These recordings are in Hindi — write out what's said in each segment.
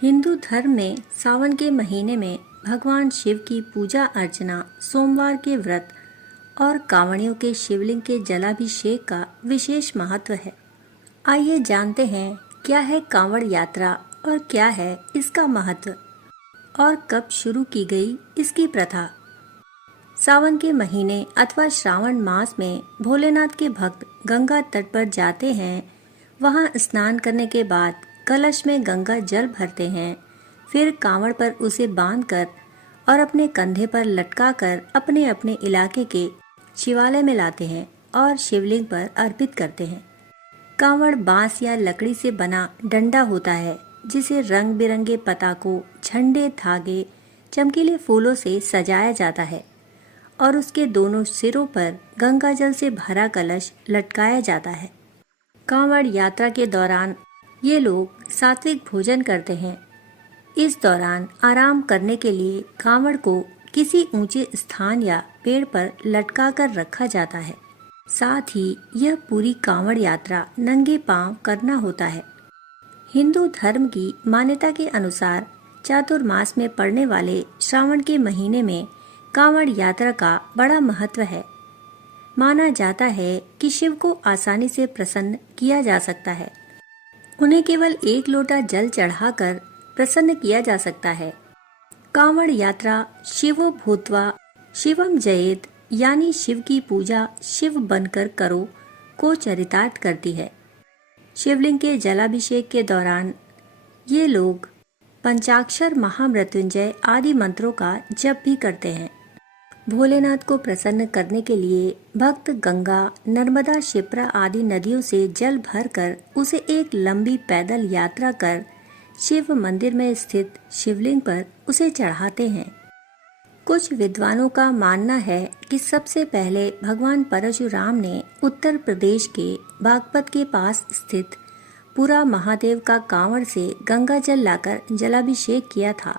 हिंदू धर्म में सावन के महीने में भगवान शिव की पूजा अर्चना, सोमवार के व्रत और कांवड़ियों के शिवलिंग के जलाभिषेक का विशेष महत्व है। आइए जानते हैं क्या है कांवड़ यात्रा और क्या है इसका महत्व और कब शुरू की गई इसकी प्रथा। सावन के महीने अथवा श्रावण मास में भोलेनाथ के भक्त गंगा तट पर जाते हैं। वहां स्नान करने के बाद कलश में गंगा जल भरते हैं। फिर कांवड़ पर उसे बांधकर और अपने कंधे पर लटकाकर अपने अपने इलाके के शिवालय में लाते हैं और शिवलिंग पर अर्पित करते हैं। कांवड़ बांस या लकड़ी से बना डंडा होता है जिसे रंग बिरंगे पताकों, झंडे, धागे, चमकीले फूलों से सजाया जाता है और उसके दोनों सिरों पर गंगा जल से भरा कलश लटकाया जाता है। कांवड़ यात्रा के दौरान ये लोग सात्विक भोजन करते हैं। इस दौरान आराम करने के लिए कांवड़ को किसी ऊंचे स्थान या पेड़ पर लटका कर रखा जाता है। साथ ही यह पूरी कांवड़ यात्रा नंगे पांव करना होता है। हिंदू धर्म की मान्यता के अनुसार चातुर्मास में पड़ने वाले श्रावण के महीने में कांवड़ यात्रा का बड़ा महत्व है। माना जाता है कि शिव को आसानी से प्रसन्न किया जा सकता है। उन्हें केवल एक लोटा जल चढ़ाकर प्रसन्न किया जा सकता है। कांवड़ यात्रा शिवो भूत्वा शिवम जयेत यानी शिव की पूजा शिव बनकर करो को चरितार्थ करती है। शिवलिंग के जलाभिषेक के दौरान ये लोग पंचाक्षर महामृत्युंजय आदि मंत्रों का जप भी करते हैं। भोलेनाथ को प्रसन्न करने के लिए भक्त गंगा, नर्मदा, शिप्रा आदि नदियों से जल भरकर उसे एक लंबी पैदल यात्रा कर शिव मंदिर में स्थित शिवलिंग पर उसे चढ़ाते हैं। कुछ विद्वानों का मानना है कि सबसे पहले भगवान परशुराम ने उत्तर प्रदेश के बागपत के पास स्थित पुरा महादेव का कांवड़ से गंगा जल लाकर जलाभिषेक किया था।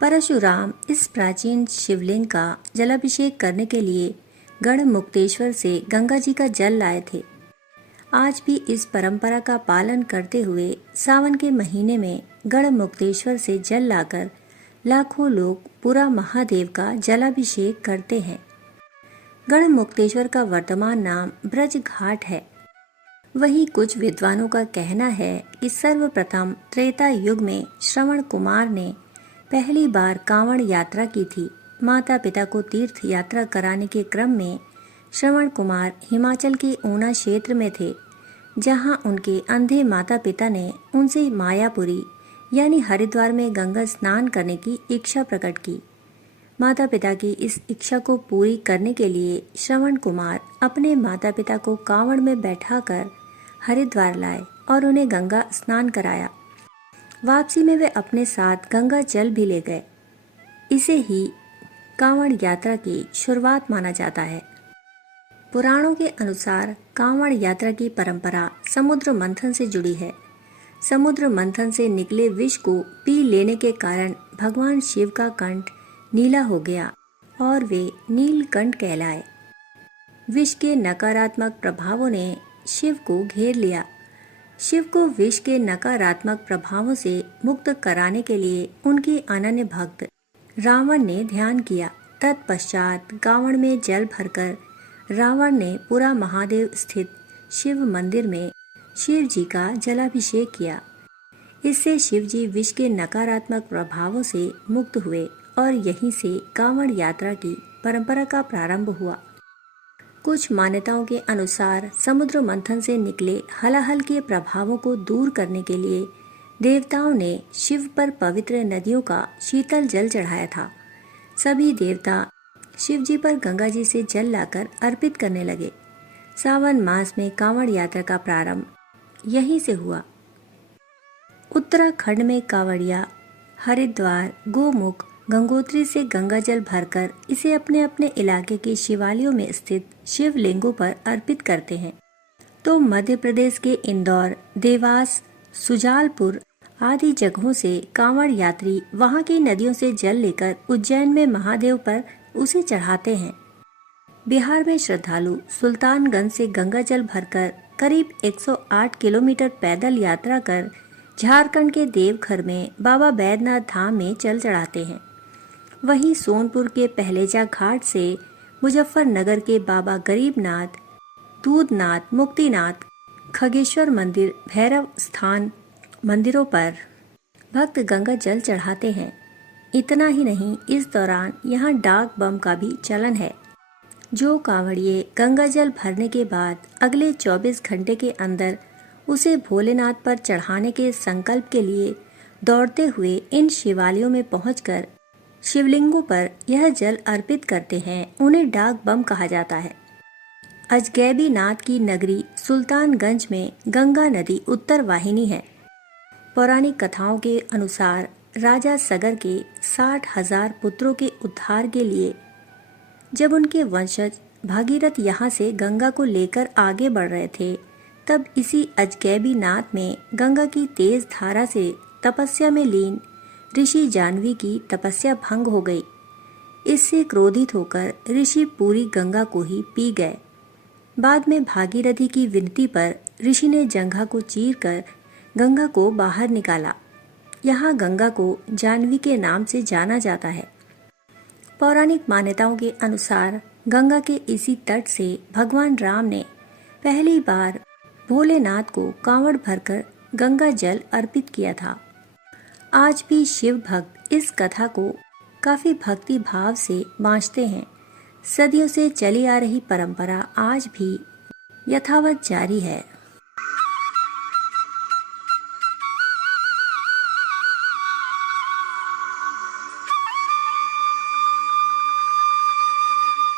परशुराम इस प्राचीन शिवलिंग का जलाभिषेक करने के लिए गढ़मुक्तेश्वर से गंगा जी का जल लाए थे। आज भी इस परंपरा का पालन करते हुए सावन के महीने में गढ़मुक्तेश्वर से जल लाकर लाखों लोग पुरा महादेव का जलाभिषेक करते हैं। गढ़मुक्तेश्वर का वर्तमान नाम ब्रज घाट है। वहीं कुछ विद्वानों का कहना है कि सर्वप्रथम त्रेता युग में श्रवण कुमार ने पहली बार कांवड़ यात्रा की थी। माता पिता को तीर्थ यात्रा कराने के क्रम में श्रवण कुमार हिमाचल के ऊना क्षेत्र में थे, जहां उनके अंधे माता पिता ने उनसे मायापुरी यानी हरिद्वार में गंगा स्नान करने की इच्छा प्रकट की। माता पिता की इस इच्छा को पूरी करने के लिए श्रवण कुमार अपने माता पिता को कांवड़ में बैठाकर हरिद्वार लाए और उन्हें गंगा स्नान कराया। वापसी में वे अपने साथ गंगा जल भी ले गए। इसे ही कांवड़ यात्रा की शुरुआत माना जाता है। पुराणों के अनुसार कांवड़ यात्रा की परंपरा समुद्र मंथन से जुड़ी है। समुद्र मंथन से निकले विष को पी लेने के कारण भगवान शिव का कंठ नीला हो गया और वे नीलकंठ कहलाए। विष के नकारात्मक प्रभावों ने शिव को घेर लिया। शिव को विष के नकारात्मक प्रभावों से मुक्त कराने के लिए उनके अनन्य भक्त रावण ने ध्यान किया। तत्पश्चात कांवड़ में जल भरकर रावण ने पुरा महादेव स्थित शिव मंदिर में शिव जी का जलाभिषेक किया। इससे शिव जी विष के नकारात्मक प्रभावों से मुक्त हुए और यहीं से कांवड़ यात्रा की परंपरा का प्रारंभ हुआ। कुछ मान्यताओं के अनुसार समुद्र मंथन से निकले हलाहल के प्रभावों को दूर करने के लिए देवताओं ने शिव पर पवित्र नदियों का शीतल जल चढ़ाया था। सभी देवता शिव जी पर गंगा जी से जल लाकर अर्पित करने लगे। सावन मास में कांवड़ यात्रा का प्रारंभ यहीं से हुआ। उत्तराखंड में कांवड़िया हरिद्वार, गोमुख, गंगोत्री से गंगा जल भरकर इसे अपने अपने इलाके के शिवालयों में स्थित शिवलिंगों पर अर्पित करते हैं। तो मध्य प्रदेश के इंदौर, देवास, सुजालपुर आदि जगहों से कांवड़ यात्री वहां की नदियों से जल लेकर उज्जैन में महादेव पर उसे चढ़ाते हैं। बिहार में श्रद्धालु सुल्तानगंज से गंगा जल भरकर करीब 108 किलोमीटर पैदल यात्रा कर झारखंड के देवघर में बाबा बैद्यनाथ धाम में जल चढ़ाते हैं। वहीं सोनपुर के पहलेजा घाट से मुजफ्फरनगर के बाबा गरीबनाथ, दूधनाथ, मुक्तिनाथ, खगेश्वर मंदिर, भैरव स्थान मंदिरों पर भक्त गंगा जल चढ़ाते हैं। इतना ही नहीं, इस दौरान यहाँ डाक बम का भी चलन है। जो कांवड़िए गंगा जल भरने के बाद अगले 24 घंटे के अंदर उसे भोलेनाथ पर चढ़ाने के संकल्प के लिए दौड़ते हुए इन शिवालयों में पहुंचकर शिवलिंगों पर यह जल अर्पित करते हैं, उन्हें डाक बम कहा जाता है। अजगैबी नाथ की नगरी सुल्तानगंज में गंगा नदी उत्तर वाहिनी है। पौराणिक कथाओं के अनुसार राजा सगर के 60,000 पुत्रों के उद्धार के लिए जब उनके वंशज भागीरथ यहाँ से गंगा को लेकर आगे बढ़ रहे थे, तब इसी अजगैबी नाथ में गंगा की तेज धारा से तपस्या में लीन ऋषि जाह्नवी की तपस्या भंग हो गई। इससे क्रोधित होकर ऋषि पूरी गंगा को ही पी गए। बाद में भागीरथी की विनती पर ऋषि ने जंघा को चीरकर गंगा को बाहर निकाला। यहाँ गंगा को जाह्नवी के नाम से जाना जाता है। पौराणिक मान्यताओं के अनुसार गंगा के इसी तट से भगवान राम ने पहली बार भोलेनाथ को कांवड़ भरकर गंगा जल अर्पित किया था। आज भी शिव भक्त इस कथा को काफी भक्ति भाव से बांचते हैं। सदियों से चली आ रही परंपरा आज भी यथावत जारी है।